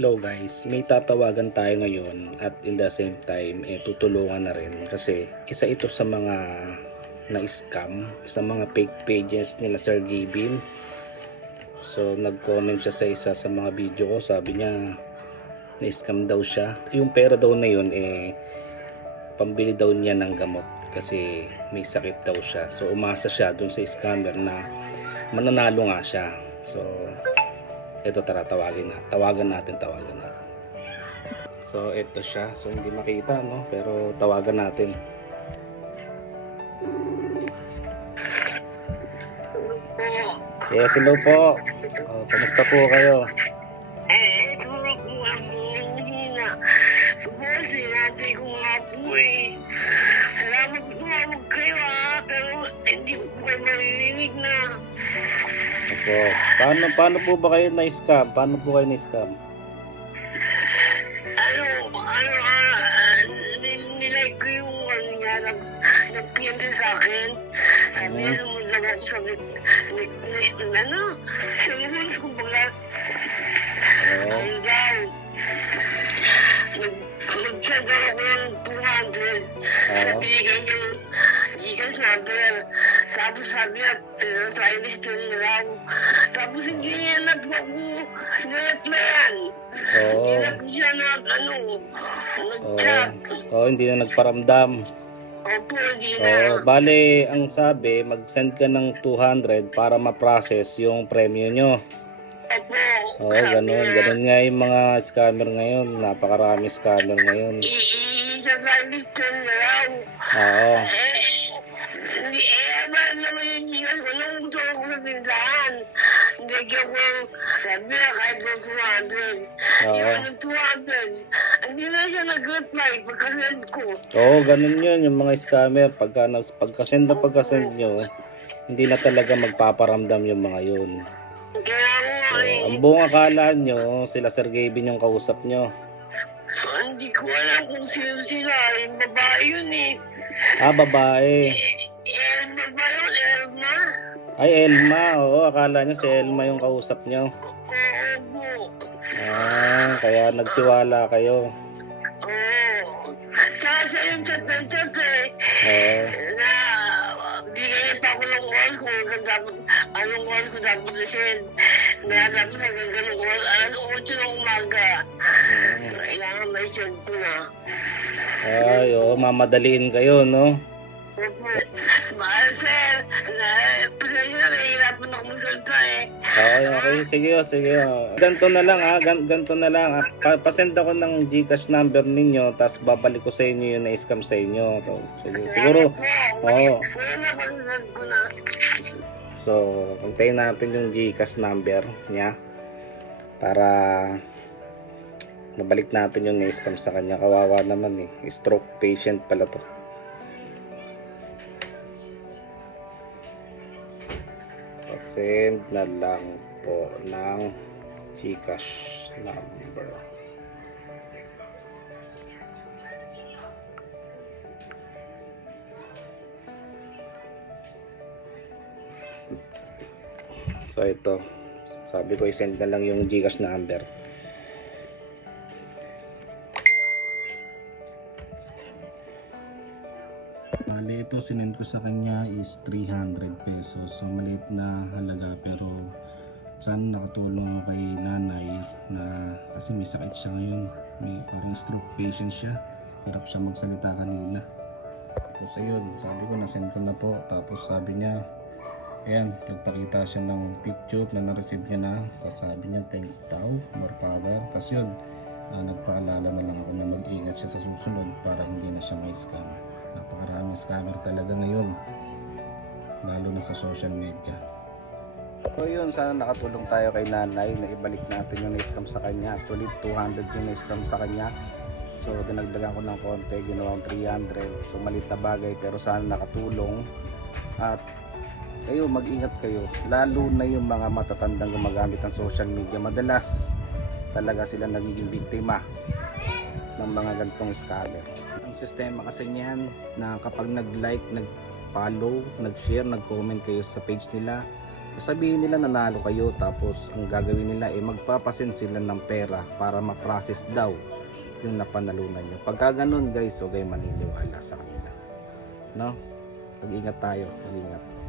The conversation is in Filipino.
Hello guys, may tatawagan tayo ngayon at in the same time tutulungan na rin kasi isa ito sa mga na-scam sa mga fake pages nila Sir Gavin. So nag-comment siya sa isa sa mga video ko, sabi niya na-scam daw siya. Yung pera daw na yun pambili daw niya ng gamot kasi may sakit daw siya. So umasa siya dun sa scammer na mananalo nga siya. So ito, tara, tawagan natin. So ito siya, so hindi makita no, pero tawagan natin. Yes, hello po. Kamusta po kayo? Ito na po ako hina. Kasi natin ko nga po eh. Salamat sa tumawag kayo pero hindi ko po kayo maririnig na. Opo. Paano po ba kayo na-scam? Nilike ko yung niya, nag-PM din sa akin. Sabi niya, sumunod ako sa sumunod ko pala. Ano dyan? Nag-send ako ng 200. Sabi niya yung Gcash number. Tapos sabi niya, pero tayo listo na lang. Tapos hindi niya na-replyan. Hindi na siya nag-chat. Hindi na nagparamdam. Opo, hindi na. Bale, ang sabi, mag-send ka ng 200 para ma-process yung premyo nyo. Opo. Ganun nga yung mga scammer ngayon. Napakarami scammer ngayon. Isa sa listo na lang. Oo. Hindi, ba naman yung Gcash ko nung gusto ko sa sindahan. Hindi ko, sabi na kahit sa 200. Yung 200, hindi na siya nag-reply pagkasend ko. Ganun yun yung mga scammer. Pagkasend nyo, hindi na talaga magpaparamdam yung mga yun. Kaya Ang buong akala nyo, sila Sir Gavin yung kausap nyo. hindi ko alam kung sino sila. Yung babae yun eh. Babae. Elma ba yun? Elma? Ay, Elma. Akala nyo si Elma yung kausap nyo. Oo. Kaya nagtiwala kayo. Oo. Tsaka siya yung chat na bigyan pa ako ng oras kung anong oras ko dapat i-send. Tapos hanggang ganung oras, alas 8 ng umaga. Kailangan may send ko na. Mamadaliin kayo, no? Mahal sir, pasensya na, nahihirapan ako magsalita eh. Okay, sige. Ganto na lang. Pasend ako ng Gcash number ninyo, tapos babalik ko sa inyo yung na-scam sa inyo. Siguro. So, hintayin natin yung Gcash number niya para mabalik natin yung na-scam sa kanya. Kawawa naman eh. Stroke patient pala to. Send na lang po ng Gcash number. So ito, sabi ko i-send na lang yung Gcash number. Bali, ito sinend ko sa kanya is 300 pesos. So maliit na halaga pero sana nakatulong ako kay nanay na kasi may sakit siya ngayon. May parang stroke patient siya. Hirap siya magsalita kanina. Tapos ayun, sabi ko na-send ko na po. Tapos sabi niya, ayan, nagpakita siya ng picture na na-receive niya na. Tapos sabi niya, thanks daw, more power. Tapos yun, nagpaalala na lang ako na mag-ingat siya sa susunod para hindi na siya may scam. Napakaraming scammer talaga ngayon, lalo na sa social media. So yun, sana nakatulong tayo kay nanay na ibalik natin yung na-scam sa kanya. Actually 200 yung na-scam sa kanya, so dinagdagan ko ng konti, ginawang 300. So maliit na bagay pero sana nakatulong. At kayo, mag-ingat kayo, lalo na yung mga matatandang gumagamit ng social media. Madalas talaga sila nagiging biktima ng mga ganitong scammer. Ang sistema kasi niyan na kapag nag-like, nag-follow, nag-share, nag-comment kayo sa page nila, Sabihin nila nanalo kayo, tapos ang gagawin nila ay magpapasend sila ng pera para ma-process daw yung napanalunan nyo. Pagka ganun guys, huwag kayo maniniwala sa kanila, no? Mag-ingat tayo, mag-ingat.